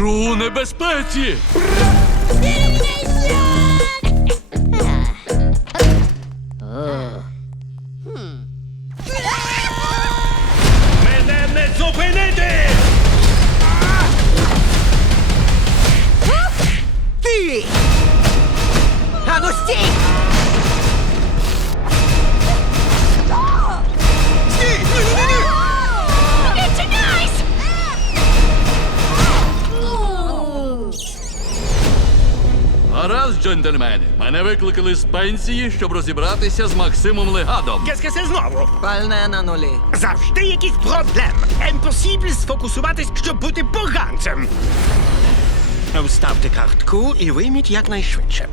Жууу небезпеці! Вільній Гаразд, джентльмени. мене викликали з пенсії, щоб розібратися з Максимом Легадом. Say, знову? Пальне на Пальне нулі. Завжди якийсь проблем. Вставте картку і вийміть якнайшвидше.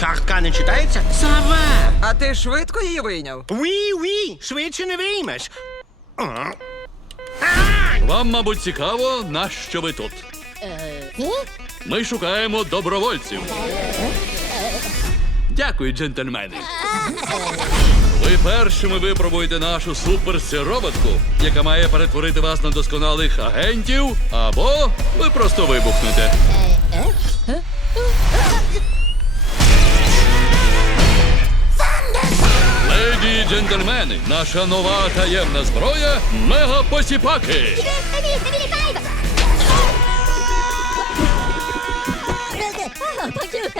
Картка не читається? Саме! а ти швидко її вийняв? уі! Oui, oui. швидше не виймеш. Вам, мабуть, цікаво, на що ви тут. Ми шукаємо добровольців. Дякую, джентльмени. Ви першими випробуєте нашу суперсіроботку, яка має перетворити вас на досконалих агентів, або ви просто вибухнете. Леді і джентльмени, наша нова таємна зброя мегапосіпаки.